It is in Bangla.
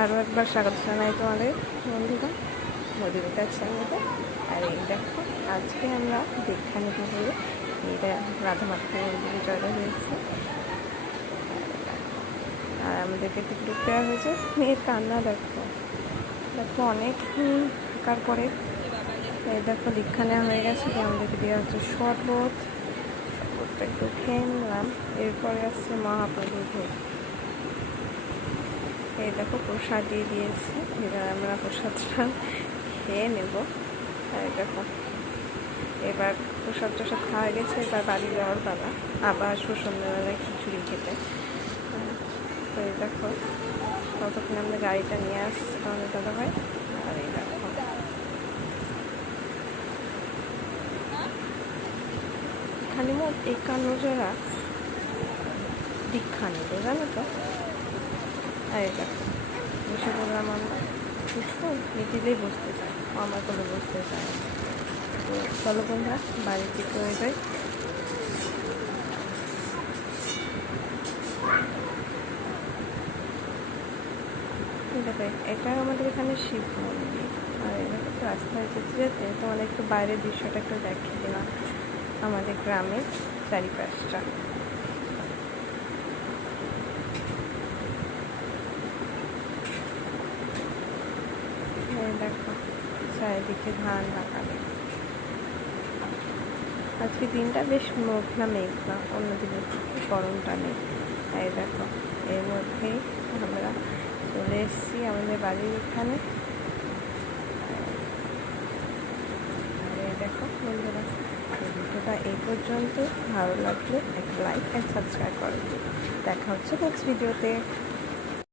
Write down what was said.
আরও একবার স্বাগত জানাই তোমাদের বন্ধুরা মধুমিতার চ্যানেলে। আর এই দেখো আজকে আমরা দীক্ষা নিতে বলে এটা রাধা মাধবের মন্দিরে চলে হয়েছে। আর আমাদেরকে টিকিট দেওয়া হয়েছে। মেয়ের কান্না দেখো দেখো অনেক থাকার পরে এই দেখো দীক্ষা নেওয়া হয়ে গেছে। আমাদেরকে দেওয়া হচ্ছে শরবত, শরবতটা একটু খেয়ে নিলাম। এরপরে আসছে মহাপ্রভুর ভোগ। এই দেখো প্রসাদ দিয়ে দিয়েছে, এবার আমরা প্রসাদটা খেয়ে নেব। আর দেখো এবার প্রসাদ টসাদ খাওয়া গেছে, এবার বাড়ি যাওয়ার পালা। আবার সন্ধ্যাবেলায় খিচুড়ি খেতে। তো এই দেখো ততক্ষণ আমরা গাড়িটা নিয়ে আসছি আমাদের দাদা ভাই। আর এই দেখো এখানে মোট 51 জোড়া দীক্ষা নিল, জানো তো। আর এই দেখো বসে বললাম আমরা বুঝবো মিটিলেই বসতে চাই, আমার কোনো বসতে চায় না। তো চলো বন্ধুরা বাড়ির দিকে হয়ে যায়। দেখো এটা আমাদের এখানে শিব মন্দির। আর এখানে রাস্তায় যেতে যেতে তোমাদের একটু বাইরের দৃশ্যটা একটু দেখিয়ে দিলাম, আমাদের গ্রামের চারিপাশটা। দেখো চারিদিকে ধান লাগানো। আজকে দিনটা বেশ মেঘলা, অন্যদিনের গরমটা নেই। এই দেখো এর মধ্যেই আমরা চলে এসেছি আমাদের বাড়ির এখানে। আর এই দেখো বন্ধুরা ভিডিওটা এই পর্যন্ত। ভালো লাগলে একটা লাইক অ্যান্ড সাবস্ক্রাইব করো। দেখা হচ্ছে নেক্সট ভিডিওতে।